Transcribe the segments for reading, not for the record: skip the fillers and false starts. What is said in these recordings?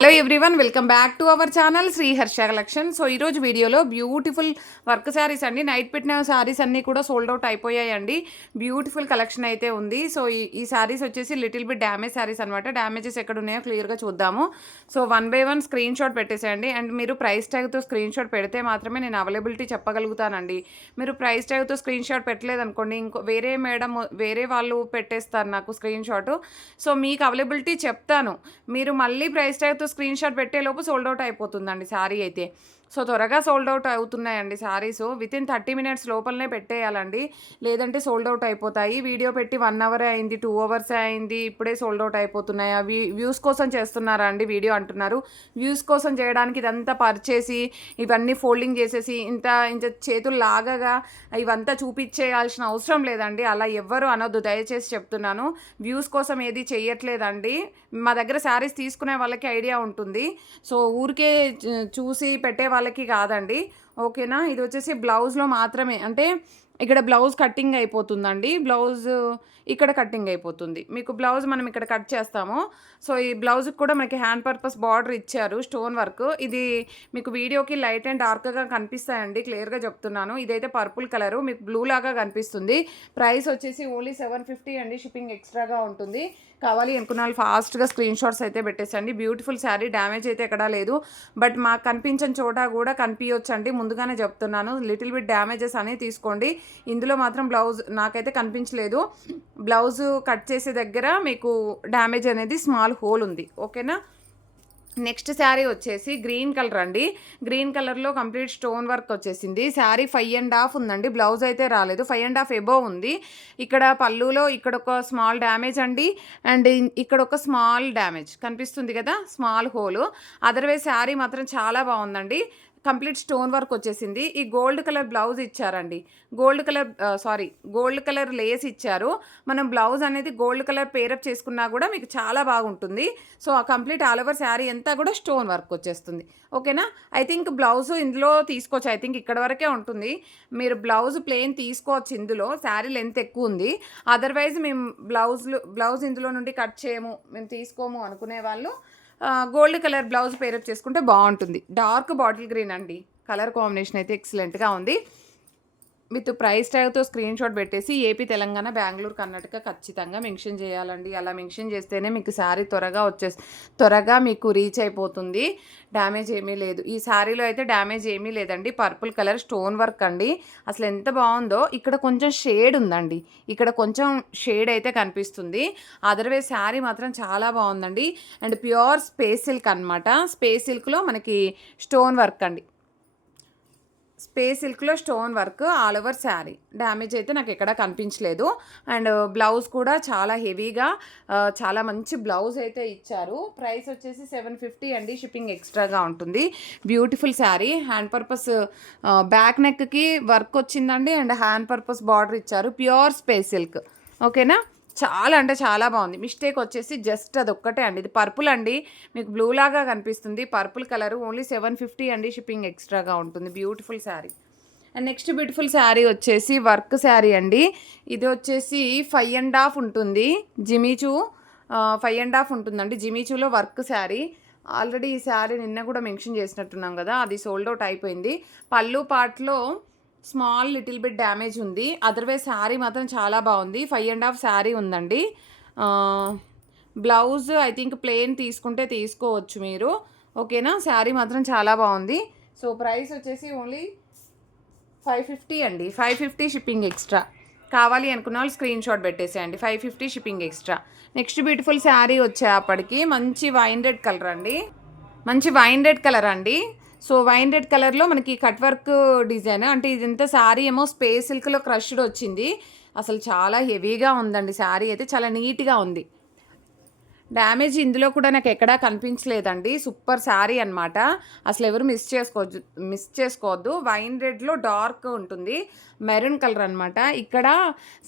Hello everyone, welcome back to our channel Shri Harsha collection. So ఈరోజు వీడియోలో beautiful work saris అండి. Night పెట్టిన శారీస్ అన్నీ కూడా సోల్డ్ అవుట్ అయిపోయాయండి. బ్యూటిఫుల్ కలెక్షన్ అయితే ఉంది. సో ఈ శారీస్ వచ్చేసి లిటిల్ బిట్ డ్యామేజ్ శారీస్ అనమాట. డ్యామేజెస్ ఎక్కడ ఉన్నాయో క్లియర్గా చూద్దాము. సో 1 by 1 స్క్రీన్ షాట్ పెట్టేసేయండి. అండ్ మీరు ప్రైస్ ట్యాగ్తో స్క్రీన్ షాట్ పెడితే మాత్రమే నేను అవైలబిలిటీ చెప్పగలుగుతానండి. మీరు ప్రైస్ ట్యాగ్తో స్క్రీన్ షాట్ పెట్టలేదనుకోండి, ఇంకో వేరే వాళ్ళు పెట్టేస్తారు నాకు స్క్రీన్ షాట్. సో మీకు అవైలబిలిటీ చెప్తాను, మీరు మళ్ళీ ప్రైస్ ట్యాగ్తో స్క్రీన్ షాట్ పెట్టేలోపు సోల్డ్ అవుట్ అయిపోతుందండి శారీ అయితే. సో త్వరగా సోల్డ్ అవుట్ అవుతున్నాయండి శారీస్. వితిన్ 30 minutes లోపలనే పెట్టేయాలండి, లేదంటే సోల్డ్ అవుట్ అయిపోతాయి. వీడియో పెట్టి 1 hour అయింది, 2 hours అయింది, ఇప్పుడే సోల్డ్ అవుట్ అయిపోతున్నాయి. అవి వ్యూస్ కోసం చేస్తున్నారా అండి వీడియో అంటున్నారు. వ్యూస్ కోసం చేయడానికి ఇదంతా పర్చేసి ఇవన్నీ ఫోల్డింగ్ చేసేసి ఇంత చేతులు లాగగా ఇవంతా చూపించేయాల్సిన అవసరం లేదండి. అలా ఎవ్వరు అనొద్దు, దయచేసి చెప్తున్నాను. వ్యూస్ కోసం ఏది చెయ్యట్లేదండి. మా దగ్గర శారీస్ తీసుకునే వాళ్ళకి ఐడియా ఉంటుంది. సో ఊరికే చూసి పెట్టే వాళ్ళకి కాదండి, ఓకేనా. ఇది వచ్చేసి బ్లౌజ్లో మాత్రమే, అంటే ఇక్కడ బ్లౌజ్ కట్టింగ్ అయిపోతుందండి. బ్లౌజ్ ఇక్కడ కట్టింగ్ అయిపోతుంది. మీకు బ్లౌజ్ మనం ఇక్కడ కట్ చేస్తాము. సో ఈ బ్లౌజ్కి కూడా మనకి హ్యాండ్ పర్పస్ బార్డర్ ఇచ్చారు, స్టోన్ వర్క్. ఇది మీకు వీడియోకి లైట్ అండ్ డార్క్గా కనిపిస్తాయండి, క్లియర్గా చెప్తున్నాను. ఇదైతే పర్పుల్ కలరు, మీకు బ్లూ లాగా కనిపిస్తుంది. ప్రైస్ వచ్చేసి ఓన్లీ 750 అండి. షిప్పింగ్ ఎక్స్ట్రాగా ఉంటుంది. కావాలి అనుకున్న వాళ్ళు ఫాస్ట్గా స్క్రీన్ షాట్స్ అయితే పెట్టేసండి. బ్యూటిఫుల్ శారీ, డ్యామేజ్ అయితే ఎక్కడా లేదు. బట్ మాకు కనిపించని చోట కూడా కనిపించండి, ముందుగానే చెప్తున్నాను. లిటిల్ బిట్ డ్యామేజెస్ అనేవి తీసుకోండి. ఇందులో మాత్రం బ్లౌజ్ నాకైతే కనిపించలేదు. బ్లౌజ్ కట్ చేసే దగ్గర మీకు డ్యామేజ్ అనేది స్మాల్ హోల్ ఉంది, ఓకేనా. నెక్స్ట్ శారీ వచ్చేసి గ్రీన్ కలర్ అండి. గ్రీన్ కలర్లో కంప్లీట్ స్టోన్ వర్క్ వచ్చేసింది. శారీ 5.5 ఉందండి, బ్లౌజ్ అయితే రాలేదు. 5.5 ఎబోవ్ ఉంది. ఇక్కడ పళ్ళులో ఇక్కడ ఒక స్మాల్ డ్యామేజ్ అండి, అండ్ ఇక్కడ ఒక స్మాల్ డ్యామేజ్ కనిపిస్తుంది కదా, స్మాల్ హోలు. అదర్వైజ్ శారీ మాత్రం చాలా బాగుందండి. కంప్లీట్ స్టోన్ వర్క్ వచ్చేసింది. ఈ గోల్డ్ కలర్ బ్లౌజ్ ఇచ్చారండి, గోల్డ్ కలర్ లేస్ ఇచ్చారు. మనం బ్లౌజ్ అనేది గోల్డ్ కలర్ పేరప్ చేసుకున్నా కూడా మీకు చాలా బాగుంటుంది. సో ఆ కంప్లీట్ ఆల్ ఓవర్ శారీ అంతా కూడా స్టోన్ వర్క్ వచ్చేస్తుంది, ఓకేనా. ఐ థింక్ బ్లౌజ్ ఇందులో తీసుకోవచ్చు, ఐ థింక్ ఇక్కడ వరకే ఉంటుంది. మీరు బ్లౌజ్ ప్లెయిన్ తీసుకోవచ్చు, ఇందులో శారీ లెంత్ ఎక్కువ ఉంది. అదర్వైజ్ మేము బ్లౌజ్ ఇందులో నుండి కట్ చేయము, మేము తీసుకోము అనుకునే వాళ్ళు గోల్డ్ కలర్ బ్లౌజ్ పేరప్ చేసుకుంటే బాగుంటుంది. డార్క్ బాటిల్ గ్రీన్ అండి, కలర్ కాంబినేషన్ అయితే ఎక్సలెంట్గా ఉంది. విత్ ప్రైస్ ట్యాగ్తో స్క్రీన్ షాట్ పెట్టేసి ఏపీ, తెలంగాణ, బెంగళూరు, కర్ణాటక ఖచ్చితంగా మెన్షన్ చేయాలండి. అలా మెన్షన్ చేస్తేనే మీకు శారీ త్వరగా మీకు రీచ్ అయిపోతుంది. డ్యామేజ్ ఏమీ లేదు ఈ శారీలో అయితే, డ్యామేజ్ ఏమీ లేదండి. పర్పుల్ కలర్ స్టోన్ వర్క్ అండి, అసలు ఎంత బాగుందో. ఇక్కడ కొంచెం షేడ్ ఉందండి, ఇక్కడ కొంచెం షేడ్ అయితే కనిపిస్తుంది. అదర్వైజ్ శారీ మాత్రం చాలా బాగుందండి. అండ్ ప్యూర్ స్పేస్ సిల్క్ అనమాట. స్పేస్ సిల్క్లో మనకి స్టోన్ వర్క్ అండి, స్పేస్ సిల్క్లో stone work all over sari. Damage అయితే నాకు ఎక్కడా కనిపించలేదు. అండ్ బ్లౌజ్ కూడా చాలా హెవీగా, చాలా మంచి బ్లౌజ్ అయితే ఇచ్చారు. ప్రైస్ వచ్చేసి 750 అండి, షిప్పింగ్ ఎక్స్ట్రాగా ఉంటుంది. Beautiful sari. Hand purpose back నెక్కి వర్క్ వచ్చిందండి, అండ్ హ్యాండ్ పర్పస్ బార్డర్ ఇచ్చారు. ప్యూర్ స్పేస్ సిల్క్, ఓకేనా. చాలా అంటే చాలా బాగుంది. మిస్టేక్ వచ్చేసి జస్ట్ అదొక్కటే అండి. ఇది పర్పుల్ అండి, మీకు బ్లూ లాగా కనిపిస్తుంది. పర్పుల్ కలర్ ఓన్లీ 750 అండి, షిప్పింగ్ ఎక్స్ట్రాగా ఉంటుంది. Beautiful sari. And next beautiful sari వచ్చేసి వర్క్ శారీ అండి. ఇది వచ్చేసి 5.5 ఉంటుంది. జిమీచూ 5.5 ఉంటుందండి. జిమీచూలో వర్క్ శారీ. ఆల్రెడీ ఈ శారీ నిన్న కూడా మెన్షన్ చేసినట్టున్నాం కదా, అది సోల్డ్ అవుట్ అయిపోయింది. పళ్ళు పార్ట్లో స్మాల్ లిటిల్ బిట్ డ్యామేజ్ ఉంది. అదర్వైజ్ శారీ మాత్రం చాలా బాగుంది. 5.5 శారీ ఉందండి. బ్లౌజ్ ఐ థింక్ ప్లెయిన్ తీసుకుంటే తీసుకోవచ్చు మీరు, ఓకేనా. శారీ మాత్రం చాలా బాగుంది. సో ప్రైస్ వచ్చేసి ఓన్లీ 550 అండి. 550 షిప్పింగ్ ఎక్స్ట్రా. కావాలి అనుకున్న వాళ్ళు స్క్రీన్ షాట్ పెట్టేసేయండి. 550 shipping extra. Next beautiful sari వచ్చేప్పటికి మంచి వైన్ రెడ్ కలర్ అండి. సో వైన్ రెడ్ కలర్లో మనకి కట్ వర్క్ డిజైన్, అంటే ఇదంతా శారీ ఏమో స్పేస్ సిల్క్లో క్రష్డ్ వచ్చింది. అసలు చాలా హెవీగా ఉందండి శారీ అయితే, చాలా నీట్గా ఉంది. డ్యామేజ్ ఇందులో కూడా నాకు ఎక్కడా కనిపించలేదండి. సూపర్ శారీ అనమాట. అసలు ఎవరు మిస్ చేసుకోవద్దు. వైన్ రెడ్లో డార్క్ ఉంటుంది, మెరూన్ కలర్ అనమాట. ఇక్కడ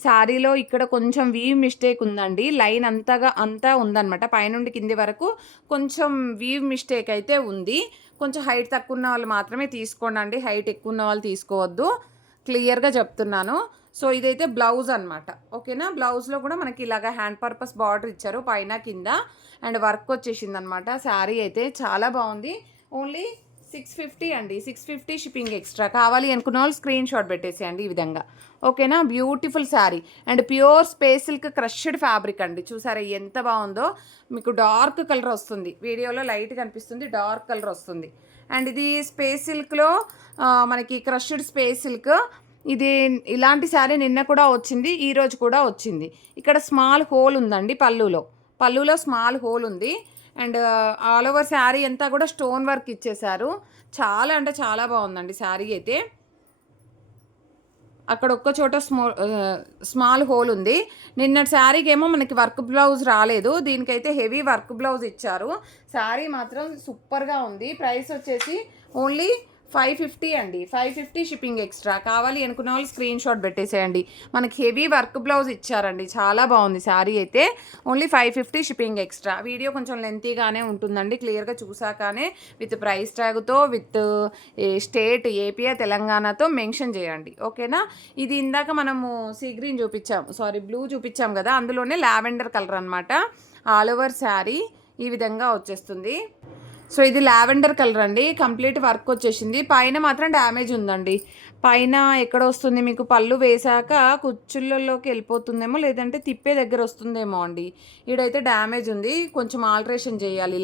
శారీలో ఇక్కడ కొంచెం వీవ్ మిస్టేక్ ఉందండి. లైన్ అంతా ఉందన్నమాట, పైనుండి కింది వరకు కొంచెం వీవ్ మిస్టేక్ అయితే ఉంది. కొంచెం హైట్ తక్కువ ఉన్న వాళ్ళు మాత్రమే తీసుకోండి, హైట్ ఎక్కువ ఉన్న వాళ్ళు తీసుకోవద్దు, క్లియర్గా చెప్తున్నాను. సో ఇదైతే బ్లౌజ్ అనమాట. ఓకేనా, బ్లౌజ్లో కూడా మనకి ఇలాగ హ్యాండ్ పర్పస్ బార్డర్ ఇచ్చారు పైన కింద, అండ్ వర్క్ వచ్చేసింది అనమాట. శారీ అయితే చాలా బాగుంది. ఓన్లీ 650 అండి, 650 షిప్పింగ్ ఎక్స్ట్రా. కావాలి అనుకున్న వాళ్ళు స్క్రీన్ షాట్ పెట్టేసేయండి ఈ విధంగా. ఓకేనా, beautiful sari and pure space silk crushed fabric అండి. చూసారా ఎంత బాగుందో. మీకు డార్క్ కలర్ వస్తుంది, వీడియోలో లైట్ కనిపిస్తుంది, డార్క్ కలర్ వస్తుంది. అండ్ ఇది స్పేస్ సిల్క్లో మనకి క్రష్డ్ స్పేస్ సిల్క్. ఇది ఇలాంటి శారీ నిన్న కూడా వచ్చింది, ఈరోజు కూడా వచ్చింది. ఇక్కడ స్మాల్ హోల్ ఉందండి పళ్ళులో స్మాల్ హోల్ ఉంది. అండ్ ఆల్ ఓవర్ శారీ అంతా కూడా స్టోన్ వర్క్ ఇచ్చేసారు. చాలా అంటే చాలా బాగుందండి శారీ అయితే. అక్కడ ఒక్క చోట స్మాల్ హోల్ ఉంది. నిన్నటి శారీకి ఏమో మనకి వర్క్ బ్లౌజ్ రాలేదు, దీనికైతే హెవీ వర్క్ బ్లౌజ్ ఇచ్చారు. శారీ మాత్రం సూపర్గా ఉంది. ప్రైస్ వచ్చేసి ఓన్లీ 550 అండి, 550 షిప్పింగ్ ఎక్స్ట్రా. కావాలి అనుకున్న వాళ్ళు స్క్రీన్ షాట్ పెట్టేసేయండి. మనకి హెవీ వర్క్ బ్లౌజ్ ఇచ్చారండి, చాలా బాగుంది శారీ అయితే. Only 550 shipping extra. వీడియో కొంచెం లెంతీగానే ఉంటుందండి, క్లియర్గా చూసాకనే విత్ ప్రైస్ ట్యాగ్తో విత్ స్టేట్ ఏపీ తెలంగాణతో మెన్షన్ చేయండి. ఓకేనా, ఇది ఇందాక మనము సీ గ్రీన్ బ్లూ చూపించాం కదా, అందులోనే లావెండర్ కలర్ అనమాట. ఆల్ ఓవర్ శారీ ఈ విధంగా వచ్చేస్తుంది. సో ఇది లావెండర్ కలర్ అండి, కంప్లీట్ వర్క్ వచ్చేసింది. పైన మాత్రం డ్యామేజ్ ఉందండి. పైన ఎక్కడ వస్తుంది మీకు, పళ్ళు వేసాక కుచ్చుళ్ళలోకి వెళ్ళిపోతుందేమో, లేదంటే తిప్పే దగ్గర వస్తుందేమో అండి. ఈడైతే డ్యామేజ్ ఉంది, కొంచెం ఆల్ట్రేషన్ చేయాలి.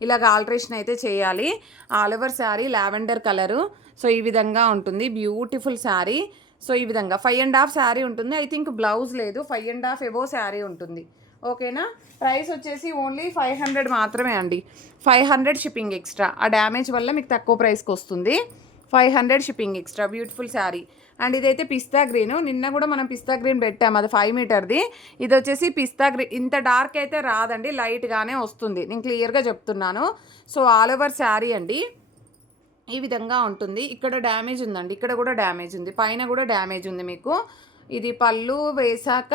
ఇలాగ ఆల్ట్రేషన్ అయితే చేయాలి. All over sari lavender colour. So ఈ విధంగా ఉంటుంది, బ్యూటిఫుల్ శారీ. సో ఈ విధంగా 5.5 శారీ ఉంటుంది. ఐ థింక్ బ్లౌజ్ లేదు, 5.5 ఎబో శారీ ఉంటుంది. ఓకేనా, ప్రైస్ వచ్చేసి ఓన్లీ 500 మాత్రమే అండి, 500 షిప్పింగ్ ఎక్స్ట్రా. ఆ డ్యామేజ్ వల్ల మీకు తక్కువ ప్రైస్కి వస్తుంది. 500 shipping extra, beautiful sari. And ఇదైతే పిస్తా గ్రీన్. నిన్న కూడా మనం పిస్తా గ్రీన్ పెట్టాము, అది 5 మీటర్ది. ఇది వచ్చేసి పిస్తా గ్రీన్. ఇంత డార్క్ అయితే రాదండి, లైట్గానే వస్తుంది, నేను క్లియర్గా చెప్తున్నాను. సో ఆల్ ఓవర్ శారీ అండి ఈ విధంగా ఉంటుంది. ఇక్కడ డ్యామేజ్ ఉందండి, ఇక్కడ కూడా డ్యామేజ్ ఉంది, పైన కూడా డ్యామేజ్ ఉంది మీకు. ఇది పళ్ళు వేసాక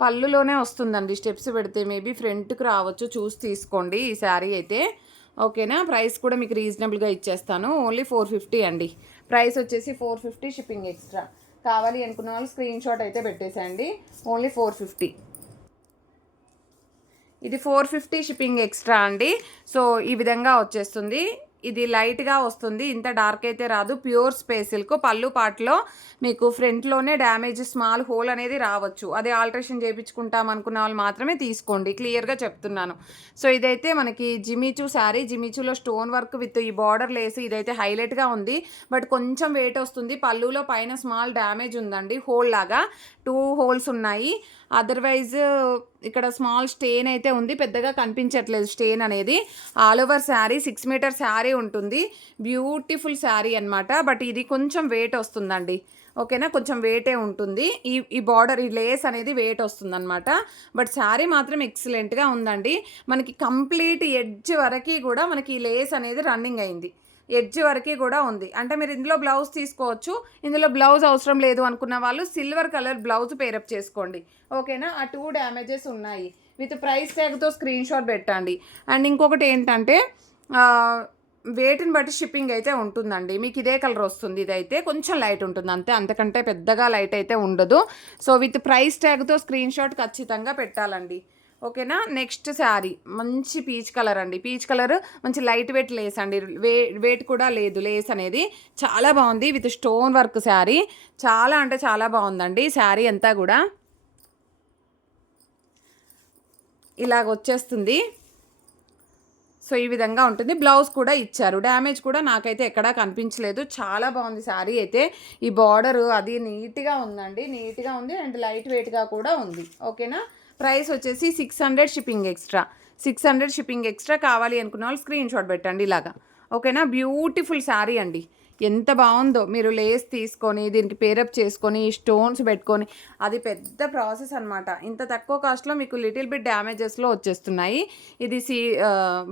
పళ్ళులోనే వస్తుందండి, స్టెప్స్ పెడితే మేబీ ఫ్రంట్కి రావచ్చు, చూసి తీసుకోండి ఈ శారీ అయితే. ఓకేనా, ప్రైస్ కూడా మీకు రీజనబుల్గా ఇచ్చేస్తాను. ఓన్లీ 450 అండి, ప్రైస్ వచ్చేసి 450 షిప్పింగ్ ఎక్స్ట్రా. కావాలి అనుకున్న వాళ్ళు స్క్రీన్ షాట్ అయితే పెట్టేసేయండి. ఓన్లీ 450. ఇది 450 షిప్పింగ్ ఎక్స్ట్రా అండి. సో ఈ విధంగా వచ్చేస్తుంది. ఇది లైట్గా వస్తుంది, ఇంత డార్క్ అయితే రాదు. Pure space silk. పళ్ళు పాటలో మీకు ఫ్రంట్లోనే డ్యామేజ్ స్మాల్ హోల్ అనేది రావచ్చు, అదే ఆల్ట్రేషన్ చేయించుకుంటాం అనుకున్న వాళ్ళు మాత్రమే తీసుకోండి, క్లియర్గా చెప్తున్నాను. సో ఇదైతే మనకి జిమిచూ శారీ, జిమిచూలో స్టోన్ వర్క్ విత్ ఈ బార్డర్ లేసి ఇదైతే హైలైట్గా ఉంది. బట్ కొంచెం వెయిట్ వస్తుంది. పళ్ళులో పైన స్మాల్ డ్యామేజ్ ఉందండి, హోల్ లాగా 2 హోల్స్ ఉన్నాయి. అదర్వైజ్ ఇక్కడ స్మాల్ స్టెయిన్ అయితే ఉంది, పెద్దగా కనిపించట్లేదు స్టెయిన్ అనేది. All over sari 6 metre sari ఉంటుంది, బ్యూటిఫుల్ శారీ అనమాట. బట్ ఇది కొంచెం వెయిట్ వస్తుందండి. ఓకేనా, కొంచెం వెయిటే ఉంటుంది. ఈ బార్డర్, ఈ లేస్ అనేది వెయిట్ వస్తుందన్నమాట. బట్ శారీ మాత్రం ఎక్సలెంట్గా ఉందండి. మనకి కంప్లీట్ ఎడ్జ్ వరకు కూడా మనకి ఈ లేస్ అనేది రన్నింగ్ అయింది, ఎడ్జ్ వరకు కూడా ఉంది. అంటే మీరు ఇందులో బ్లౌజ్ తీసుకోవచ్చు, ఇందులో బ్లౌజ్ అవసరం లేదు అనుకున్న వాళ్ళు సిల్వర్ కలర్ బ్లౌజ్ పేరప్ చేసుకోండి. ఓకేనా, ఆ 2 డ్యామేజెస్ ఉన్నాయి. విత్ ప్రైస్ ట్యాగ్తో స్క్రీన్ షాట్ పెట్టండి. అండ్ ఇంకొకటి ఏంటంటే వెయిట్ని బట్టి షిప్పింగ్ అయితే ఉంటుందండి. మీకు ఇదే కలర్ వస్తుంది, ఇదైతే కొంచెం లైట్ ఉంటుంది అంతే, అంతకంటే పెద్దగా లైట్ అయితే ఉండదు. సో విత్ ప్రైస్ ట్యాగ్తో స్క్రీన్ షాట్ ఖచ్చితంగా పెట్టాలండి. ఓకేనా, నెక్స్ట్ శారీ మంచి పీచ్ కలర్ అండి. పీచ్ కలర్ మంచి లైట్ వెయిట్ లేస్ అండి, వెయిట్ కూడా లేదు లేస్ అనేది. చాలా బాగుంది, విత్ స్టోన్ వర్క్ శారీ. చాలా అంటే చాలా బాగుందండి శారీ అంతా కూడా. ఇలాగ వచ్చేస్తుంది. సో ఈ విధంగా ఉంటుంది. బ్లౌజ్ కూడా ఇచ్చారు, డ్యామేజ్ కూడా నాకైతే ఎక్కడా కనిపించలేదు. చాలా బాగుంది శారీ అయితే. ఈ బార్డర్ అది నీట్గా ఉందండి, నీట్గా ఉంది అండ్ లైట్ వెయిట్గా కూడా ఉంది. ఓకేనా, ప్రైస్ వచ్చేసి 600 షిప్పింగ్ ఎక్స్ట్రా, 600 షిప్పింగ్ ఎక్స్ట్రా. కావాలి అనుకున్న వాళ్ళు స్క్రీన్ షాట్ పెట్టండి ఇలాగా. ఓకేనా, బ్యూటిఫుల్ శారీ అండి, ఎంత బాగుందో. మీరు లేస్ తీసుకొని దీనికి పేరప్ చేసుకొని స్టోన్స్ పెట్టుకొని, అది పెద్ద ప్రాసెస్ అనమాట. ఇంత తక్కువ కాస్ట్లో మీకు లిటిల్ బిట్ డ్యామేజెస్లో వచ్చేస్తున్నాయి. ఇది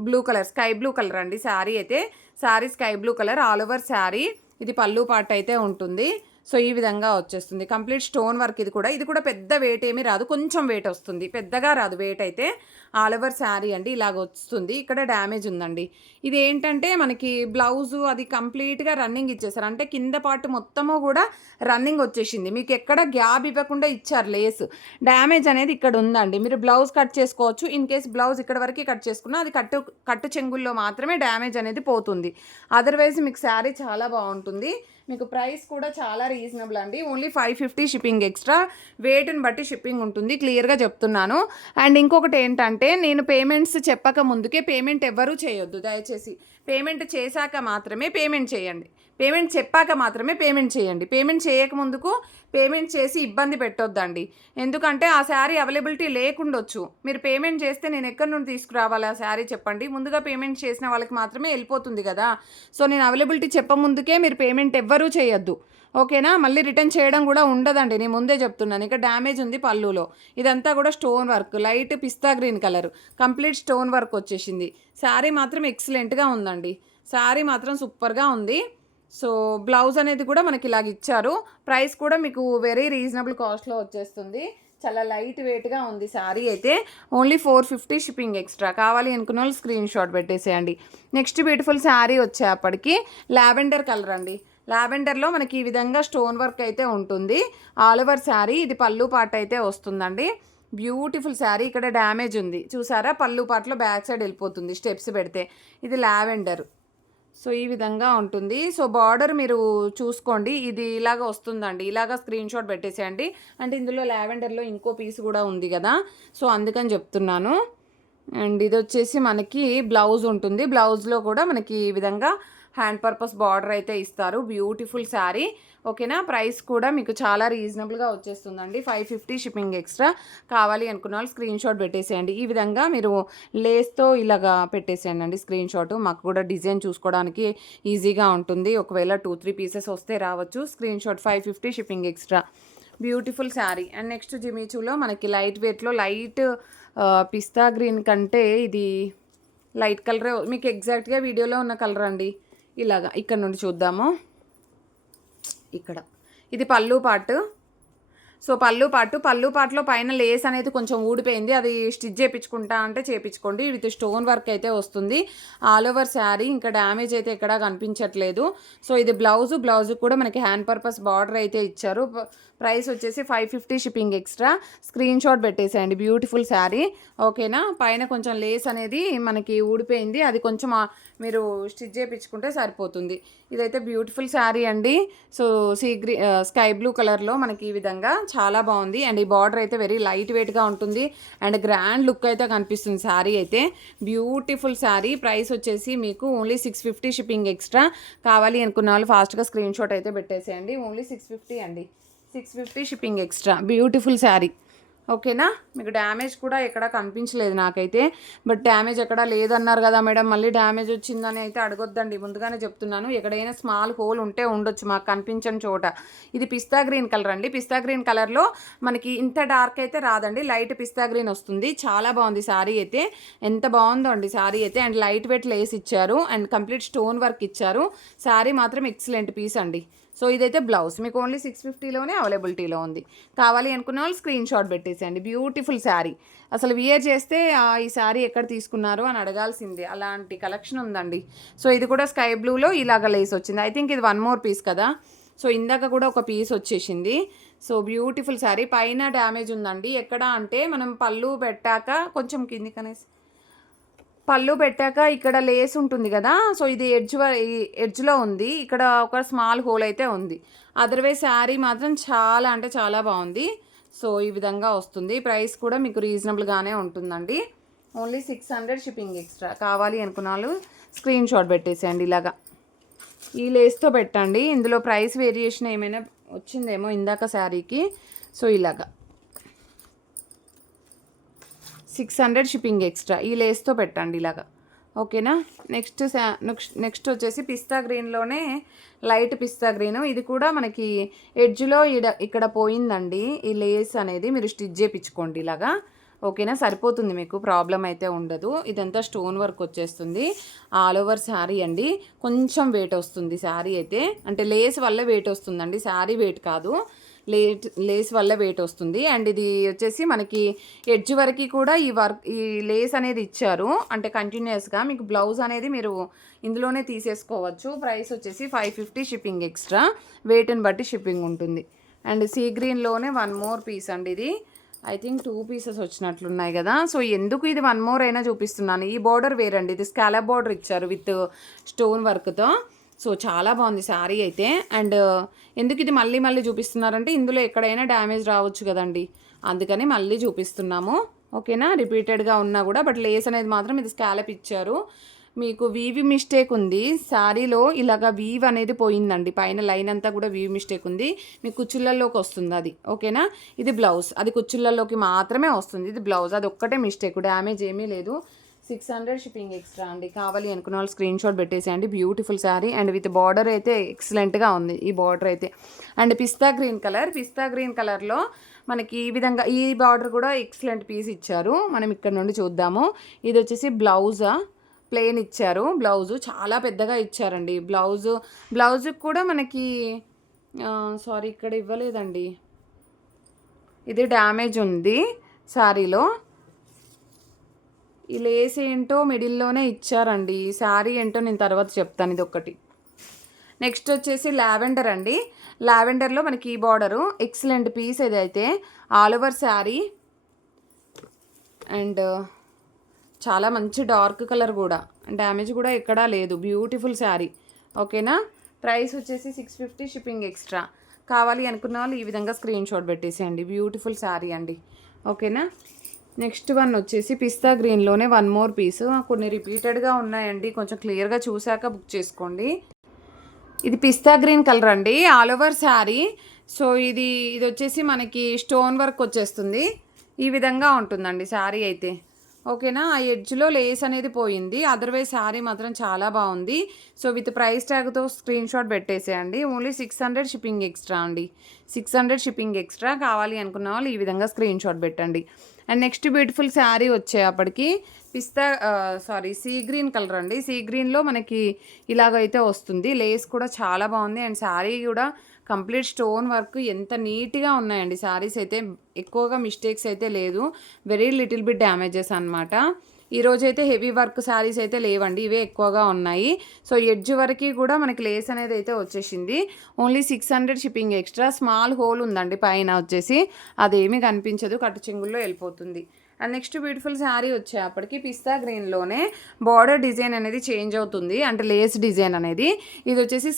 blue colour, sky blue colour అండి శారీ అయితే. Sari sky blue colour, all over sari. ఇది పళ్ళు పార్ట్ అయితే ఉంటుంది. సో ఈ విధంగా వచ్చేస్తుంది, కంప్లీట్ స్టోన్ వర్క్. ఇది కూడా పెద్ద వెయిట్ ఏమీ రాదు, కొంచెం వెయిట్ వస్తుంది, పెద్దగా రాదు వెయిట్ అయితే. ఆల్ ఓవర్ శారీ అండి, ఇలాగ వస్తుంది. ఇక్కడ డ్యామేజ్ ఉందండి. ఇది ఏంటంటే మనకి బ్లౌజు అది కంప్లీట్గా రన్నింగ్ ఇచ్చేసారు, అంటే కింద పార్ట్ మొత్తము కూడా రన్నింగ్ వచ్చేసింది. మీకు ఎక్కడ గ్యాప్ ఇవ్వకుండా ఇచ్చారు లేస్. డ్యామేజ్ అనేది ఇక్కడ ఉందండి. మీరు బ్లౌజ్ కట్ చేసుకోవచ్చు. ఇన్ కేస్ బ్లౌజ్ ఇక్కడ వరకు కట్ చేసుకున్నా అది కట్టు చెంగుల్లో మాత్రమే డ్యామేజ్ అనేది పోతుంది. అదర్వైజ్ మీకు శారీ చాలా బాగుంటుంది. మీకు ప్రైస్ కూడా చాలా రీజనబుల్ అండి. Only 550 shipping extra. వెయిట్ని బట్టి షిప్పింగ్ ఉంటుంది, క్లియర్గా చెప్తున్నాను. అండ్ ఇంకొకటి ఏంటంటే, నేను పేమెంట్స్ చెప్పక ముందుకే పేమెంట్ ఎవ్వరూ చేయొద్దు దయచేసి. పేమెంట్ చేశాక మాత్రమే పేమెంట్ చేయండి. పేమెంట్ చెప్పాక మాత్రమే పేమెంట్ చేయండి. పేమెంట్ చేయకముందుకు పేమెంట్ చేసి ఇబ్బంది పెట్టొద్దండి. ఎందుకంటే ఆ శారీ అవైలబిలిటీ లేకుండొచ్చు. మీరు పేమెంట్ చేస్తే నేను ఎక్కడి నుండి తీసుకురావాలి ఆ శారీ చెప్పండి. ముందుగా పేమెంట్ చేసిన వాళ్ళకి మాత్రమే వెళ్ళిపోతుంది కదా. సో నేను అవైలబిలిటీ చెప్పముందుకే మీరు పేమెంట్ ఎవ్వరూ చేయొద్దు, ఓకేనా. మళ్ళీ రిటర్న్ చేయడం కూడా ఉండదండి, నేను ముందే చెప్తున్నాను. ఇక్కడ డ్యామేజ్ ఉంది పళ్ళులో. ఇదంతా కూడా stone work, light pista green colour, complete stone work వచ్చేసింది. శారీ మాత్రం ఎక్సలెంట్గా ఉందండి. శారీ మాత్రం సూపర్గా ఉంది. సో బ్లౌజ్ అనేది కూడా మనకి ఇలాగ ఇచ్చారు. ప్రైస్ కూడా మీకు వెరీ రీజనబుల్ కాస్ట్లో వచ్చేస్తుంది. చాలా లైట్ వెయిట్గా ఉంది శారీ అయితే. Only 450 shipping extra. కావాలి అనుకున్న వాళ్ళు స్క్రీన్ షాట్ పెట్టేసేయండి. నెక్స్ట్ బ్యూటిఫుల్ శారీ వచ్చేప్పటికి లావెండర్ కలర్ అండి. లావెండర్లో మనకి ఈ విధంగా స్టోన్ వర్క్ అయితే ఉంటుంది. All over sari. ఇది పళ్ళు పార్ట్ అయితే వస్తుందండి. బ్యూటిఫుల్ శారీ. ఇక్కడ డ్యామేజ్ ఉంది చూసారా, పళ్ళు పార్ట్లో బ్యాక్ సైడ్ వెళ్ళిపోతుంది స్టెప్స్ పెడితే. ఇది లావెండర్. సో ఈ విధంగా ఉంటుంది. సో బార్డర్ మీరు చూసుకోండి, ఇది ఇలాగ వస్తుందండి. ఇలాగ స్క్రీన్ షాట్ పెట్టేసేయండి. అంటే ఇందులో లావెండర్లో ఇంకో పీస్ కూడా ఉంది కదా, సో అందుకని చెప్తున్నాను. అండ్ ఇది వచ్చేసి మనకి బ్లౌజ్ ఉంటుంది. బ్లౌజ్లో కూడా మనకి ఈ విధంగా హ్యాండ్ పర్పస్ బార్డర్ అయితే ఇస్తారు. బ్యూటిఫుల్ శారీ, ఓకేనా. ప్రైస్ కూడా మీకు చాలా రీజనబుల్గా వచ్చేస్తుందండి. 550 షిప్పింగ్ ఎక్స్ట్రా. కావాలి అనుకున్న వాళ్ళు స్క్రీన్ షాట్ పెట్టేసేయండి. ఈ విధంగా మీరు లేస్తో ఇలాగా పెట్టేసేయండి అండి స్క్రీన్ షాట్. మాకు కూడా డిజైన్ చూసుకోవడానికి ఈజీగా ఉంటుంది. ఒకవేళ 2-3 పీసెస్ వస్తే రావచ్చు. Screenshot 550 shipping extra. Beautiful sari. And next జిమిచూలో మనకి లైట్ వెయిట్లో లైట్ పిస్తా గ్రీన్ కంటే ఇది లైట్ కలరే మీకు ఎగ్జాక్ట్గా వీడియోలో ఉన్న కలర్ అండి. ఇలాగా ఇక్కడ నుండి చూద్దాము. ఇక్కడ ఇది పళ్ళు పార్ట్. సో పళ్ళు పార్ట్లో పైన లేస్ అనేది కొంచెం ఊడిపోయింది, అది స్టిచ్ చేయించుకుంటా అంటే చేయించుకోండి. విత్ స్టోన్ వర్క్ అయితే వస్తుంది. All over sari. ఇంకా డ్యామేజ్ అయితే ఎక్కడా కనిపించట్లేదు. సో ఇది బ్లౌజ్ కూడా మనకి హ్యాండ్ పర్పస్ బార్డర్ అయితే ఇచ్చారు. ప్రైస్ వచ్చేసి 550 షిప్పింగ్ ఎక్స్ట్రా. స్క్రీన్ షాట్ పెట్టేసేయండి. బ్యూటిఫుల్ శారీ, ఓకేనా. పైన కొంచెం లేస్ అనేది మనకి ఊడిపోయింది, అది కొంచెం మీరు స్టిచ్ చేయించుకుంటే సరిపోతుంది. ఇదైతే బ్యూటిఫుల్ శారీ అండి. సో స్కై బ్లూ కలర్లో మనకి ఈ విధంగా చాలా బాగుంది. అండ్ ఈ బార్డర్ అయితే వెరీ లైట్ వెయిట్గా ఉంటుంది. అండ్ గ్రాండ్ లుక్ అయితే కనిపిస్తుంది శారీ అయితే. బ్యూటిఫుల్ శారీ. ప్రైస్ వచ్చేసి మీకు ఓన్లీ 650 షిప్పింగ్ ఎక్స్ట్రా. కావాలి అనుకున్న వాళ్ళు ఫాస్ట్గా స్క్రీన్ షాట్ అయితే పెట్టేసేయండి. ఓన్లీ 650 అండి. 650 షిప్పింగ్ ఎక్స్ట్రా. బ్యూటిఫుల్ శారీ, ఓకేనా. మీకు డ్యామేజ్ కూడా ఎక్కడా కనిపించలేదు నాకైతే. బట్ డ్యామేజ్ ఎక్కడా లేదన్నారు కదా మేడం, మళ్ళీ డ్యామేజ్ వచ్చిందని అయితే అడగొద్దండి, ముందుగానే చెప్తున్నాను. ఎక్కడైనా స్మాల్ హోల్ ఉంటే ఉండొచ్చు మాకు కనిపించని చోట. ఇది పిస్తా గ్రీన్ కలర్ అండి. పిస్తా గ్రీన్ కలర్లో మనకి ఇంత డార్క్ అయితే రాదండి, లైట్ పిస్తా గ్రీన్ వస్తుంది. చాలా బాగుంది శారీ అయితే. ఎంత బాగుందో అండి శారీ అయితే. అండ్ లైట్ వెయిట్ లేస్ ఇచ్చారు అండ్ కంప్లీట్ స్టోన్ వర్క్ ఇచ్చారు. శారీ మాత్రం ఎక్సలెంట్ పీస్ అండి. సో ఇదైతే బ్లౌజ్ మీకు ఓన్లీ 650లోనే అవైలబిలిటీలో ఉంది. కావాలి అనుకున్న వాళ్ళు స్క్రీన్ షాట్ పెట్టేసేయండి. బ్యూటిఫుల్ శారీ. అసలు వియర్ చేస్తే ఈ శారీ ఎక్కడ తీసుకున్నారు అని అడగాల్సిందే, అలాంటి కలెక్షన్ ఉందండి. సో ఇది కూడా స్కై బ్లూలో ఇలాగ లేస్ వచ్చింది. ఐ థింక్ ఇది 1 more పీస్ కదా. సో ఇందాక కూడా ఒక పీస్ వచ్చేసింది. So beautiful sari. పైన డ్యామేజ్ ఉందండి. ఎక్కడ అంటే మనం పళ్ళు పెట్టాక కొంచెం కిందికనేసి పళ్ళు పెట్టాక ఇక్కడ లేస్ ఉంటుంది కదా, సో ఇది ఎడ్జ్లో ఉంది. ఇక్కడ ఒక స్మాల్ హోల్ అయితే ఉంది. అదర్వైజ్ శారీ మాత్రం చాలా అంటే చాలా బాగుంది. సో ఈ విధంగా వస్తుంది. ప్రైస్ కూడా మీకు రీజనబుల్గానే ఉంటుందండి. Only 600 shipping extra. కావాలి అనుకున్న వాళ్ళు స్క్రీన్ షాట్ పెట్టేసేయండి. ఇలాగా ఈ లేస్తో పెట్టండి. ఇందులో ప్రైస్ వేరియేషన్ ఏమైనా వచ్చిందేమో ఇందాక శారీకి. సో ఇలాగా 600 షిప్పింగ్ ఎక్స్ట్రా. ఈ లేస్తో పెట్టండి ఇలాగా, ఓకేనా. నెక్స్ట్ వచ్చేసి పిస్తా గ్రీన్లోనే లైట్ పిస్తా గ్రీన్. ఇది కూడా మనకి ఎడ్జ్లో ఇక్కడ పోయిందండి ఈ లేస్ అనేది. మీరు స్టిచ్ చేయించుకోండి ఇలాగా, ఓకేనా. సరిపోతుంది, మీకు ప్రాబ్లం అయితే ఉండదు. ఇదంతా స్టోన్ వర్క్ వచ్చేస్తుంది. ఆల్ ఓవర్ శారీ అండి. కొంచెం వెయిట్ వస్తుంది శారీ అయితే, అంటే లేస్ వల్ల వెయిట్ వస్తుందండి, శారీ వెయిట్ కాదు. లేస్ వల్ల వెయిట్ వస్తుంది. అండ్ ఇది వచ్చేసి మనకి ఎడ్జ్ వరకు కూడా ఈ లేస్ అనేది ఇచ్చారు, అంటే కంటిన్యూస్గా మీకు బ్లౌజ్ అనేది మీరు ఇందులోనే తీసేసుకోవచ్చు. ప్రైస్ వచ్చేసి 550 షిప్పింగ్ ఎక్స్ట్రా, వెయిట్ని బట్టి షిప్పింగ్ ఉంటుంది. అండ్ సీ గ్రీన్లోనే 1 మోర్ పీస్ అండి, ఇది ఐ థింక్ 2 పీసెస్ వచ్చినట్లున్నాయి కదా. సో ఎందుకు ఇది 1 మోర్ అయినా చూపిస్తున్నాను. ఈ బార్డర్ వేరండి, ఇది స్కాలప్ బార్డర్ ఇచ్చారు విత్ స్టోన్ వర్క్తో. సో చాలా బాగుంది శారీ అయితే. అండ్ ఎందుకు ఇది మళ్ళీ మళ్ళీ చూపిస్తున్నారంటే ఇందులో ఎక్కడైనా డ్యామేజ్ రావచ్చు కదండి, అందుకని మళ్ళీ చూపిస్తున్నాము. ఓకేనా, రిపీటెడ్గా ఉన్నా కూడా. బట్ లేస్ అనేది మాత్రం ఇది స్కాలప్ ఇచ్చారు. మీకు వీవి మిస్టేక్ ఉంది శారీలో, ఇలాగ వీవ్ అనేది పోయిందండి, పైన లైన్ అంతా కూడా వీవ్ మిస్టేక్ ఉంది. మీ కుచ్చుళ్ళలోకి వస్తుంది అది. ఓకేనా, ఇది బ్లౌజ్, అది కుచ్చుళ్ళలోకి మాత్రమే వస్తుంది. ఇది బ్లౌజ్, అది ఒక్కటే మిస్టేక్, డ్యామేజ్ ఏమీ లేదు. 600 షిప్పింగ్ ఎక్స్ట్రా అండి. కావాలి అనుకున్న వాళ్ళు స్క్రీన్ షాట్ పెట్టేసేయండి. Beautiful sari and with border అయితే ఎక్సలెంట్గా ఉంది ఈ బార్డర్ అయితే. అండ్ పిస్తా గ్రీన్ కలర్లో మనకి ఈ విధంగా ఈ బార్డర్ కూడా ఎక్సలెంట్ పీస్ ఇచ్చారు. మనం ఇక్కడ నుండి చూద్దాము. ఇది వచ్చేసి బ్లౌజా, ప్లెయిన్ ఇచ్చారు. బ్లౌజు చాలా పెద్దగా ఇచ్చారండి. బ్లౌజుకి కూడా మనకి సారీ ఇక్కడ ఇవ్వలేదండి, ఇది డ్యామేజ్ ఉంది శారీలో. ఈ లేస్ ఏంటో మిడిల్లోనే ఇచ్చారండి. ఈ శారీ ఏంటో నేను తర్వాత చెప్తాను, ఇది ఒకటి. నెక్స్ట్ వచ్చేసి లావెండర్ అండి. లావెండర్లో మనకి ఈ బార్డరు ఎక్సలెంట్ పీస్ ఇదైతే, ఆల్ ఓవర్ శారీ. అండ్ చాలా మంచి డార్క్ కలర్ కూడా, డ్యామేజ్ కూడా ఎక్కడా లేదు. బ్యూటిఫుల్ శారీ. ఓకేనా, ప్రైస్ వచ్చేసి 650 షిప్పింగ్ ఎక్స్ట్రా. కావాలి అనుకున్న వాళ్ళు ఈ విధంగా స్క్రీన్ షాట్ పెట్టేసేయండి. బ్యూటిఫుల్ శారీ అండి. ఓకేనా, నెక్స్ట్ వన్ వచ్చేసి పిస్తా గ్రీన్లోనే 1 మోర్ పీస్. కొన్ని రిపీటెడ్గా ఉన్నాయండి, కొంచెం క్లియర్గా చూశాక బుక్ చేసుకోండి. ఇది పిస్తా గ్రీన్ కలర్ అండి, ఆల్ ఓవర్ శారీ. సో ఇది వచ్చేసి మనకి స్టోన్ వర్క్ వచ్చేస్తుంది, ఈ విధంగా ఉంటుందండి శారీ అయితే. ఓకేనా, ఆ ఎడ్జ్లో లేస్ అనేది పోయింది, అదర్వైజ్ శారీ మాత్రం చాలా బాగుంది. సో విత్ ప్రైస్ ట్యాగ్తో స్క్రీన్ షాట్ పెట్టేసేయండి. ఓన్లీ 600 షిప్పింగ్ ఎక్స్ట్రా అండి, 600 షిప్పింగ్ ఎక్స్ట్రా. కావాలి అనుకున్న వాళ్ళు ఈ విధంగా స్క్రీన్ షాట్ పెట్టండి. అండ్ నెక్స్ట్ బ్యూటిఫుల్ శారీ వచ్చేప్పటికి సీ గ్రీన్ కలర్ అండి. సీ గ్రీన్లో మనకి ఇలాగైతే వస్తుంది. లేస్ కూడా చాలా బాగుంది అండ్ శారీ కూడా కంప్లీట్ స్టోన్ వర్క్, ఎంత నీట్గా ఉన్నాయండి శారీస్ అయితే. ఎక్కువగా మిస్టేక్స్ అయితే లేదు, వెరీ లిటిల్ బిట్ డ్యామేజెస్ అనమాట. ఈరోజైతే హెవీ వర్క్ శారీస్ అయితే లేవండి, ఇవే ఎక్కువగా ఉన్నాయి. సో ఎడ్జ్ వరకు కూడా మనకి లేస్ అనేది అయితే వచ్చేసింది. Only 600 shipping extra. Small whole ఉందండి పైన వచ్చేసి, అదేమీ కనిపించదు, కట్టు చెంగుల్లో వెళ్ళిపోతుంది. అండ్ నెక్స్ట్ బ్యూటిఫుల్ శారీ వచ్చేప్పటికి పిస్తా గ్రీన్లోనే బార్డర్ డిజైన్ అనేది చేంజ్ అవుతుంది, అంటే లేస్ డిజైన్ అనేది. ఇది వచ్చేసి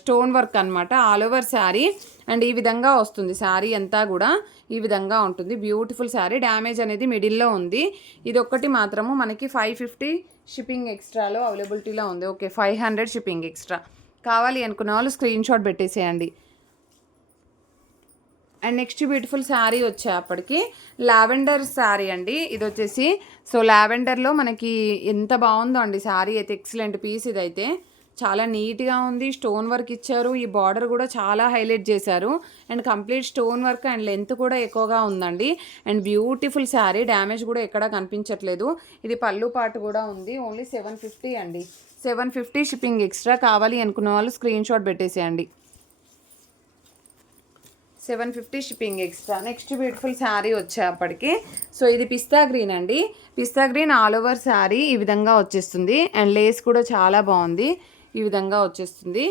స్టోన్ వర్క్ అనమాట, ఆల్ ఓవర్ శారీ. అండ్ ఈ విధంగా వస్తుంది శారీ అంతా కూడా, ఈ విధంగా ఉంటుంది. బ్యూటిఫుల్ శారీ. డ్యామేజ్ అనేది మిడిల్లో ఉంది. ఇది ఒక్కటి మాత్రము మనకి 550 షిప్పింగ్ ఎక్స్ట్రాలో అవైలబిలిటీలో ఉంది. Okay, 500 shipping extra. కావాలి అనుకున్న వాళ్ళు స్క్రీన్ షాట్ పెట్టేసేయండి. అండ్ నెక్స్ట్ బ్యూటిఫుల్ శారీ వచ్చేప్పటికి లావెండర్ శారీ అండి. ఇది వచ్చేసి సో లావెండర్లో మనకి ఎంత బాగుందో అండి శారీ అయితే, ఎక్సలెంట్ పీస్ ఇదైతే. చాలా నీట్గా ఉంది, స్టోన్ వర్క్ ఇచ్చారు. ఈ బార్డర్ కూడా చాలా హైలైట్ చేశారు and complete stone work and length కూడా ఎక్కువగా ఉందండి. అండ్ బ్యూటిఫుల్ శారీ, డ్యామేజ్ కూడా ఎక్కడా కనిపించట్లేదు. ఇది పళ్ళు పాటు కూడా ఉంది. ఓన్లీ 750 అండి, 750 షిప్పింగ్ ఎక్స్ట్రా. కావాలి అనుకున్న వాళ్ళు స్క్రీన్ షాట్ పెట్టేసేయండి. 750 shipping extra. Next beautiful sari వచ్చేప్పటికి సో ఇది పిస్తా గ్రీన్ అండి. పిస్తా గ్రీన్ ఆల్ ఓవర్ శారీ ఈ విధంగా వచ్చేస్తుంది అండ్ లేస్ కూడా చాలా బాగుంది, ఈ విధంగా వచ్చేస్తుంది.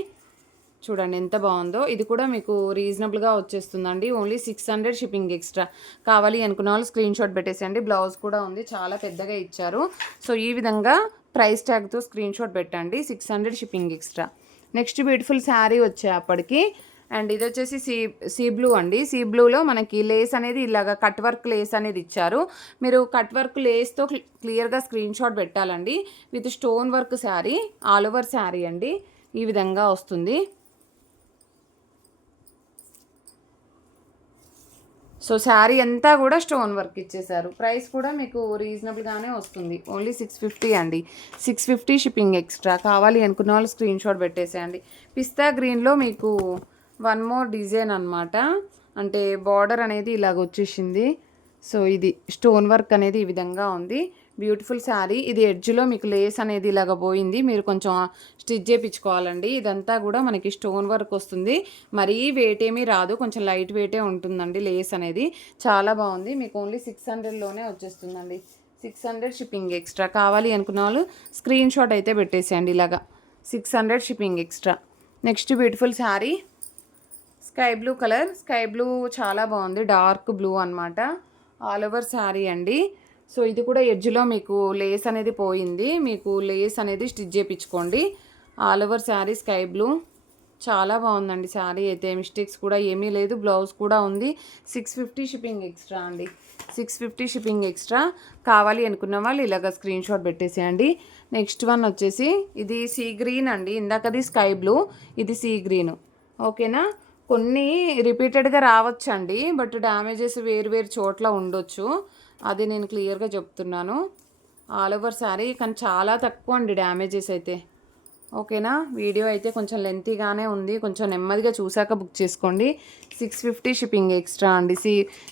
చూడండి ఎంత బాగుందో. ఇది కూడా మీకు రీజనబుల్గా వచ్చేస్తుందండి. Only 600 shipping extra. కావాలి అనుకున్న వాళ్ళు స్క్రీన్ షాట్ పెట్టేసేయండి. బ్లౌజ్ కూడా ఉంది, చాలా పెద్దగా ఇచ్చారు. సో ఈ విధంగా ప్రైస్ ట్యాగ్తో స్క్రీన్ షాట్ పెట్టండి. 600 shipping extra. Next beautiful sari వచ్చేప్పటికి అండ్ ఇది వచ్చేసి సీ బ్లూ అండి. సీ బ్లూలో మనకి లేస్ అనేది ఇలాగ కట్ వర్క్ లేస్ అనేది ఇచ్చారు. మీరు కట్ వర్క్ లేస్తో క్లియర్గా స్క్రీన్ షాట్ పెట్టాలండి. With stone work sari, all over sari అండి, ఈ విధంగా వస్తుంది. సో శారీ అంతా కూడా స్టోన్ వర్క్ ఇచ్చేసారు. ప్రైస్ కూడా మీకు రీజనబుల్గానే వస్తుంది. ఓన్లీ 650 అండి, 650 షిప్పింగ్ ఎక్స్ట్రా. కావాలి అనుకున్న వాళ్ళు స్క్రీన్ షాట్ పెట్టేసేయండి. పిస్తా గ్రీన్లో మీకు 1 మోర్ డిజైన్ అనమాట, అంటే బార్డర్ అనేది ఇలాగ వచ్చేసింది. సో ఇది స్టోన్ వర్క్ అనేది ఈ విధంగా ఉంది. బ్యూటిఫుల్ శారీ. ఇది ఎడ్జ్లో మీకు లేస్ అనేది ఇలాగ పోయింది, మీరు కొంచెం స్టిచ్ చేయించుకోవాలండి. ఇదంతా కూడా మనకి స్టోన్ వర్క్ వస్తుంది, మరీ వెయిట్ ఏమీ రాదు, కొంచెం లైట్ వెయిటే ఉంటుందండి లేస్ అనేది. చాలా బాగుంది, మీకు ఓన్లీ 600లోనే వచ్చేస్తుందండి. 600 షిప్పింగ్ ఎక్స్ట్రా. కావాలి అనుకున్న వాళ్ళు స్క్రీన్ షాట్ అయితే పెట్టేసేయండి ఇలాగా. 600 shipping extra. Next beautiful sari sky blue colour. Sky blue చాలా బాగుంది, డార్క్ బ్లూ అనమాట. ఆల్ ఓవర్ శారీ అండి. సో ఇది కూడా ఎడ్జ్లో మీకు లేస్ అనేది పోయింది, మీకు లేస్ అనేది స్టిచ్ చేయించుకోండి. All over sari sky blue. చాలా బాగుందండి శారీ అయితే, మిస్టేక్స్ కూడా ఏమీ లేదు. బ్లౌజ్ కూడా ఉంది. 650 షిప్పింగ్ ఎక్స్ట్రా అండి. 650 షిప్పింగ్ ఎక్స్ట్రా. కావాలి అనుకున్న వాళ్ళు ఇలాగ స్క్రీన్ షాట్ పెట్టేసేయండి. నెక్స్ట్ వన్ వచ్చేసి ఇది సీ గ్రీన్ అండి. ఇందాకది స్కై బ్లూ, ఇది సీ గ్రీన్. ఓకేనా. కొన్ని రిపీటెడ్గా రావచ్చండి, బట్ డ్యామేజెస్ వేరు వేరు చోట్ల ఉండొచ్చు, అది నేను క్లియర్గా చెప్తున్నాను. ఆల్ ఓవర్ శారీ కానీ చాలా తక్కువ అండి డ్యామేజెస్ అయితే. ఓకేనా. వీడియో అయితే కొంచెం లెంతీగానే ఉంది, కొంచెం నెమ్మదిగా చూసాక బుక్ చేసుకోండి. 650 షిప్పింగ్ ఎక్స్ట్రా అండి.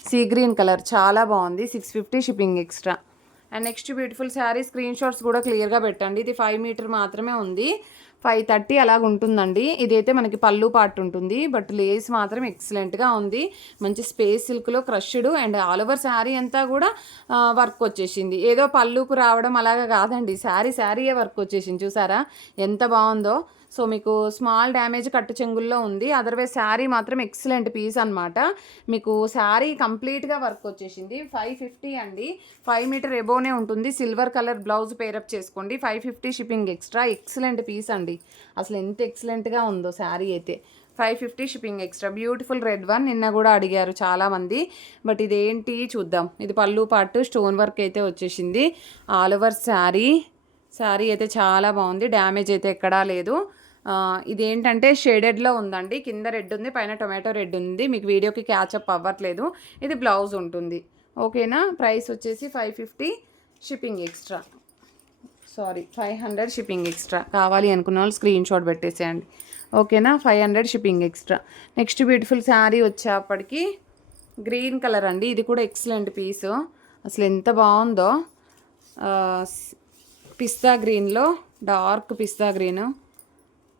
సీ గ్రీన్ కలర్ చాలా బాగుంది. 650 shipping extra. And next beautiful sari screen shots కూడా క్లియర్గా పెట్టండి. ఇది 5 మీటర్ మాత్రమే ఉంది, 530 అలాగ ఉంటుందండి. ఇదైతే మనకి పళ్ళు పార్ట్ ఉంటుంది, బట్ లేస్ మాత్రం ఎక్సలెంట్గా ఉంది. మంచి స్పేస్ సిల్క్లో crushed and all over sari అంతా కూడా వర్క్ వచ్చేసింది. ఏదో పళ్ళుకు రావడం అలాగా కాదండి, శారీయే వర్క్ వచ్చేసింది. చూసారా ఎంత బాగుందో. సో మీకు స్మాల్ డ్యామేజ్ కట్టు చెంగుల్లో ఉంది, అదర్వైజ్ శారీ మాత్రం ఎక్సలెంట్ పీస్ అనమాట. మీకు శారీ కంప్లీట్గా వర్క్ వచ్చేసింది. 550 అండి, 5 మీటర్ ఎబోనే ఉంటుంది. సిల్వర్ కలర్ బ్లౌజ్ పేరప్ చేసుకోండి. 550 షిప్పింగ్ ఎక్స్ట్రా. ఎక్సలెంట్ పీస్ అండి, అసలు ఎంత ఎక్సలెంట్గా ఉందో శారీ అయితే. 550 shipping extra. Beautiful red one. నిన్న కూడా అడిగారు చాలామంది, బట్ ఇదేంటి చూద్దాం. ఇది పళ్ళు పాటు స్టోన్ వర్క్ అయితే వచ్చేసింది. ఆల్ ఓవర్ శారీ అయితే చాలా బాగుంది, డ్యామేజ్ అయితే ఎక్కడా లేదు. ఇదేంటంటే షేడెడ్లో ఉందండి, కింద రెడ్ ఉంది, పైన టొమాటో రెడ్ ఉంది. మీకు వీడియోకి క్యాచప్ అవ్వట్లేదు. ఇది బ్లౌజ్ ఉంటుంది. ఓకేనా. ప్రైస్ వచ్చేసి 550 షిప్పింగ్ ఎక్స్ట్రా. 500 shipping extra. కావాలి అనుకున్న వాళ్ళు స్క్రీన్ షాట్ పెట్టేసేయండి. ఓకేనా. 500 shipping extra. Next beautiful sari వచ్చేప్పటికి గ్రీన్ కలర్ అండి. ఇది కూడా ఎక్సలెంట్ పీసు, అసలు ఎంత బాగుందో. పిస్తా గ్రీన్లో, డార్క్ పిస్తా గ్రీన్,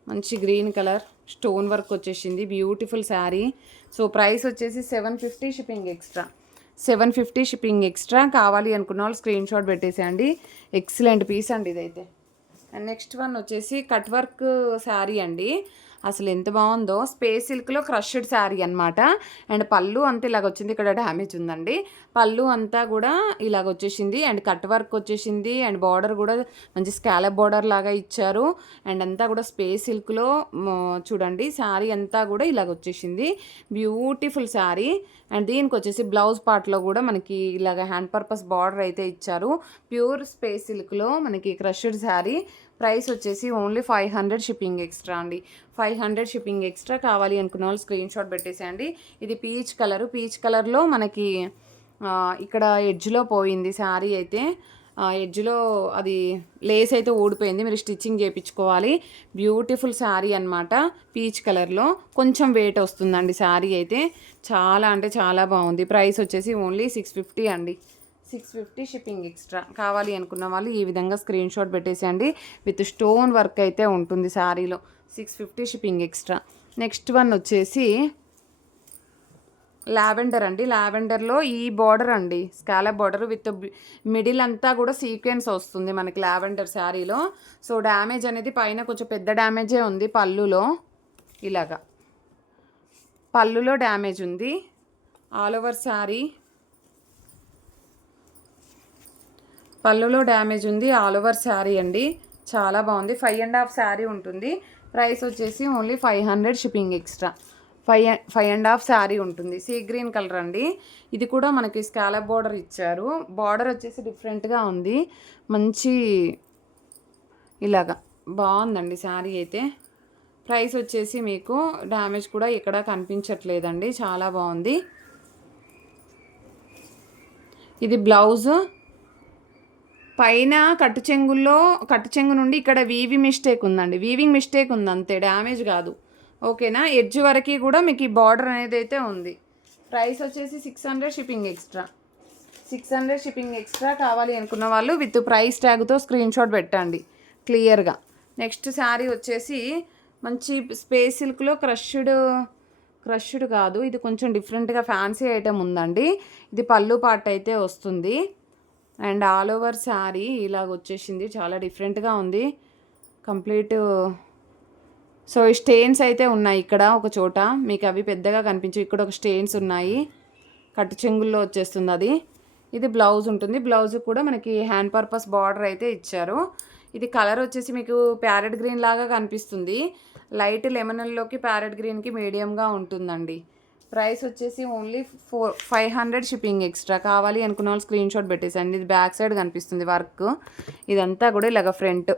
మంచి గ్రీన్ కలర్, స్టోన్ వర్క్ వచ్చేసింది. బ్యూటిఫుల్ శారీ. సో ప్రైస్ వచ్చేసి 750 షిప్పింగ్ ఎక్స్ట్రా. 750 shipping extra. కావాలి అనుకున్న వాళ్ళు స్క్రీన్ షాట్ పెట్టేసేయండి. ఎక్సలెంట్ పీస్ అండి ఇదైతే. అండ్ నెక్స్ట్ వన్ వచ్చేసి కట్ వర్క్ శారీ అండి. అసలు ఎంత బాగుందో, స్పేస్ సిల్క్లో క్రష్డ్ శారీ అనమాట. అండ్ పళ్ళు అంతా ఇలాగ వచ్చింది, ఇక్కడ డ్యామేజ్ ఉందండి. పళ్ళు అంతా కూడా ఇలాగ వచ్చేసింది, అండ్ కట్ వర్క్ వచ్చేసింది. అండ్ బార్డర్ కూడా మంచి స్కాలప్ బార్డర్ లాగా ఇచ్చారు. అండ్ అంతా కూడా స్పేస్ సిల్క్లో చూడండి, శారీ అంతా కూడా ఇలాగ వచ్చేసింది. బ్యూటిఫుల్ శారీ. అండ్ దీనికి వచ్చేసి బ్లౌజ్ పార్ట్లో కూడా మనకి ఇలాగ హ్యాండ్ పర్పస్ బార్డర్ అయితే ఇచ్చారు. ప్యూర్ స్పేస్ సిల్క్లో మనకి క్రష్డ్ శారీ. ప్రైస్ వచ్చేసి ఓన్లీ 500 షిప్పింగ్ ఎక్స్ట్రా అండి. 500 షిప్పింగ్ ఎక్స్ట్రా. కావాలి అనుకున్న వాళ్ళు స్క్రీన్ షాట్ పెట్టేసేయండి. ఇది పీచ్ కలరు. పీచ్ కలర్లో మనకి ఇక్కడ ఎడ్జ్లో పోయింది శారీ అయితే. ఎడ్జ్లో అది లేస్ అయితే ఊడిపోయింది, మీరు స్టిచ్చింగ్ చేయించుకోవాలి. బ్యూటిఫుల్ శారీ అనమాట. పీచ్ కలర్లో కొంచెం వెయిట్ వస్తుందండి శారీ అయితే. చాలా అంటే చాలా బాగుంది. ప్రైస్ వచ్చేసి ఓన్లీ 650 అండి. 650 షిప్పింగ్ ఎక్స్ట్రా. కావాలి అనుకున్న వాళ్ళు ఈ విధంగా స్క్రీన్ షాట్ పెట్టేసేయండి. విత్ స్టోన్ వర్క్ అయితే ఉంటుంది శారీలో. 650 షిప్పింగ్ ఎక్స్ట్రా. నెక్స్ట్ వన్ వచ్చేసి లావెండర్ అండి. లావెండర్లో ఈ బార్డర్ అండి, స్కాలప్ బార్డర్ విత్ మిడిల్ అంతా కూడా సీక్వెన్స్ వస్తుంది మనకి లావెండర్ శారీలో. సో డ్యామేజ్ అనేది పైన కొంచెం పెద్ద డ్యామేజే ఉంది పళ్ళులో. ఇలాగా పళ్ళులో డ్యామేజ్ ఉంది. ఆల్ ఓవర్ శారీ పళ్ళులో డ్యామేజ్ ఉంది. ఆల్ ఓవర్ శారీ అండి, చాలా బాగుంది. 5.5 శారీ ఉంటుంది. ప్రైస్ వచ్చేసి ఓన్లీ 500 షిప్పింగ్ ఎక్స్ట్రా. 5.5 శారీ ఉంటుంది. సీ గ్రీన్ కలర్ అండి. ఇది కూడా మనకి స్కాలప్ బార్డర్ ఇచ్చారు. బార్డర్ వచ్చేసి డిఫరెంట్గా ఉంది, మంచి ఇలాగా బాగుందండి శారీ అయితే. ప్రైస్ వచ్చేసి మీకు డ్యామేజ్ కూడా ఇక్కడ కనిపించట్లేదండి, చాలా బాగుంది. ఇది బ్లౌజ్. పైన కట్టు చెంగు నుండి ఇక్కడ వీవింగ్ మిస్టేక్ ఉంది అంతే, డ్యామేజ్ కాదు. ఓకేనా. ఎడ్జ్ వరకు కూడా మీకు ఈ బార్డర్ అనేది అయితే ఉంది. ప్రైస్ వచ్చేసి 600 షిప్పింగ్ ఎక్స్ట్రా. 600 షిప్పింగ్ ఎక్స్ట్రా కావాలి అనుకున్న వాళ్ళు విత్ ప్రైస్ ట్యాగ్తో స్క్రీన్ షాట్ పెట్టండి క్లియర్గా. నెక్స్ట్ శారీ వచ్చేసి మంచి స్పేస్ సిల్క్లో క్రష్డ్ కాదు, ఇది కొంచెం డిఫరెంట్గా ఫ్యాన్సీ ఐటమ్ ఉందండి. ఇది పళ్ళు పార్ట్ అయితే వస్తుంది అండ్ ఆల్ ఓవర్ శారీ ఇలాగ వచ్చేసింది, చాలా డిఫరెంట్గా ఉంది కంప్లీట్. సో ఈ స్టెయిన్స్ అయితే ఉన్నాయి ఇక్కడ ఒక చోట, మీకు అవి పెద్దగా కనిపించవు, ఇక్కడ ఒక స్టెయిన్స్ ఉన్నాయి, కట్టు చెంగుల్లో వచ్చేస్తుంది అది. ఇది బ్లౌజ్ ఉంటుంది, బ్లౌజ్ కూడా మనకి హ్యాండ్ పర్పస్ బార్డర్ అయితే ఇచ్చారు. ఇది కలర్ వచ్చేసి మీకు ప్యారెట్ గ్రీన్ లాగా కనిపిస్తుంది, లైట్ లెమనల్లోకి ప్యారెట్ గ్రీన్కి మీడియంగా ఉంటుందండి. ప్రైస్ వచ్చేసి ఓన్లీ 500 షిప్పింగ్ ఎక్స్ట్రా. కావాలి అనుకున్న వాళ్ళు స్క్రీన్ షాట్ పెట్టేసండి. ఇది బ్యాక్ సైడ్ కనిపిస్తుంది వర్క్, ఇదంతా కూడా ఇలాగ ఫ్రంట్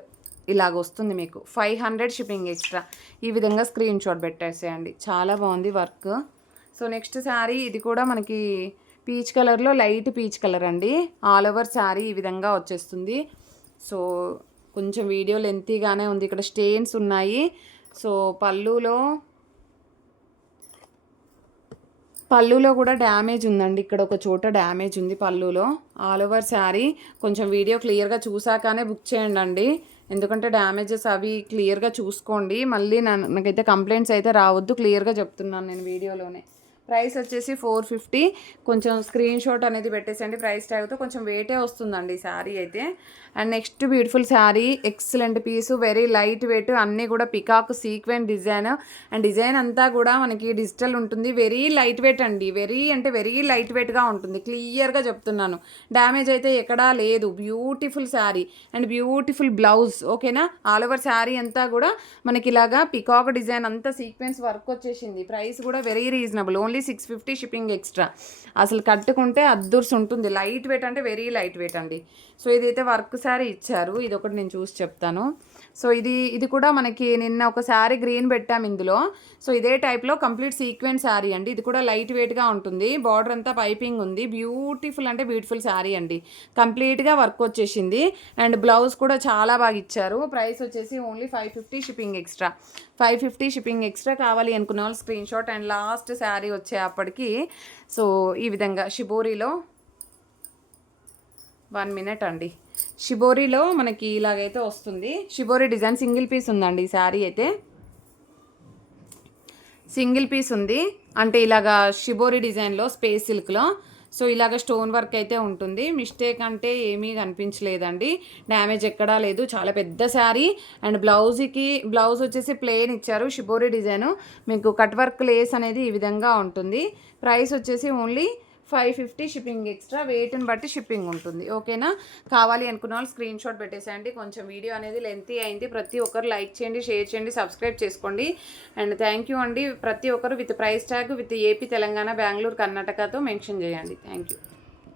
ఇలాగ వస్తుంది మీకు. 500 షిప్పింగ్ ఎక్స్ట్రా. ఈ విధంగా స్క్రీన్ షాట్ పెట్టేసేయండి, చాలా బాగుంది వర్క్. సో నెక్స్ట్ శారీ ఇది కూడా మనకి పీచ్ కలర్లో, లైట్ పీచ్ కలర్ అండి. ఆల్ ఓవర్ శారీ ఈ విధంగా వచ్చేస్తుంది. సో కొంచెం వీడియో లెంతీగానే ఉంది, ఇక్కడ స్టెయిన్స్ ఉన్నాయి. సో పళ్ళులో కూడా డ్యామేజ్ ఉందండి, ఇక్కడ ఒక చోట డ్యామేజ్ ఉంది పళ్ళులో. ఆల్ ఓవర్ శారీ కొంచెం వీడియో క్లియర్గా చూసాకనే బుక్ చేయండి, ఎందుకంటే డ్యామేజెస్ అవి క్లియర్గా చూసుకోండి, మళ్ళీ నాకైతే కంప్లైంట్స్ అయితే రావద్దు, క్లియర్గా చెప్తున్నాను నేను వీడియోలోనే. ప్రైస్ వచ్చేసి 450. కొంచెం స్క్రీన్ షాట్ అనేది పెట్టేసండి ప్రైస్ ట్యాగ్తో, కొంచెం వెయిటే వస్తుందండి శారీ అయితే. And next beautiful sari, excellent piece, very light weight, అన్నీ కూడా peacock sequence design. And design అంతా కూడా మనకి డిజిటల్ ఉంటుంది, వెరీ లైట్ వెయిట్ అండి, వెరీ లైట్ వెయిట్గా ఉంటుంది, క్లియర్గా చెప్తున్నాను, డ్యామేజ్ అయితే ఎక్కడా లేదు. Beautiful sari and beautiful blouse, ఓకేనా. ఆల్ ఓవర్ శారీ అంతా కూడా మనకి ఇలాగా పికాక్ డిజైన్ అంతా సీక్వెన్స్ వర్క్ వచ్చేసింది. ప్రైస్ కూడా very reasonable, only 650 shipping extra. అసలు కట్టుకుంటే అద్దూర్స్ ఉంటుంది, లైట్ వెయిట్ అంటే వెరీ లైట్ వెయిట్ అండి. సో ఇదైతే వర్క్ శారీ ఇచ్చారు, ఇది ఒకటి నేను చూసి చెప్తాను. సో ఇది కూడా మనకి నిన్న ఒక శారీ గ్రీన్ పెట్టాము ఇందులో. సో ఇదే టైప్లో కంప్లీట్ సీక్వెన్స్ శారీ అండి, ఇది కూడా లైట్ వెయిట్గా ఉంటుంది, బార్డర్ అంతా పైపింగ్ ఉంది, బ్యూటిఫుల్ అంటే బ్యూటిఫుల్ శారీ అండి, కంప్లీట్గా వర్క్ వచ్చేసింది. అండ్ బ్లౌజ్ కూడా చాలా బాగా ఇచ్చారు. ప్రైస్ వచ్చేసి only 550 shipping extra. 550 shipping extra. కావాలి అనుకున్న వాళ్ళు screen shot. And last sari వచ్చేప్పటికి సో ఈ విధంగా షిబోరీలో 1 మినిట్ అండి, షిబోరీలో మనకి ఇలాగైతే వస్తుంది. షిబోరీ డిజైన్ సింగిల్ పీస్ ఉందండి, ఈ శారీ అయితే సింగిల్ పీస్ ఉంది, అంటే ఇలాగా షిబోరీ డిజైన్లో స్పేస్ సిల్క్లో. సో ఇలాగ స్టోన్ వర్క్ అయితే ఉంటుంది, మిస్టేక్ అంటే ఏమీ కనిపించలేదండి, డ్యామేజ్ ఎక్కడా లేదు, చాలా పెద్ద శారీ. అండ్ బ్లౌజ్ వచ్చేసి ప్లెయిన్ ఇచ్చారు, షిబోరీ డిజైను, మీకు కట్ వర్క్ లేస్ అనేది ఈ విధంగా ఉంటుంది. ప్రైస్ వచ్చేసి ఓన్లీ 550 షిప్పింగ్ ఎక్స్ట్రా, వెయిట్ని బట్టి షిప్పింగ్ ఉంటుంది, ఓకేనా. కావాలి అనుకున్న వాళ్ళు స్క్రీన్ షాట్ పెట్టేసేయండి. కొంచెం వీడియో అనేది లెంతీ అయింది, ప్రతి ఒక్కరు లైక్ చేయండి, షేర్ చేయండి, సబ్స్క్రైబ్ చేసుకోండి. అండ్ థ్యాంక్ యూ అండి. ప్రతి ఒక్కరు with price tag with AP, Telangana, Bengaluru, కర్ణాటకతో మెన్షన్ చేయండి. Thank you.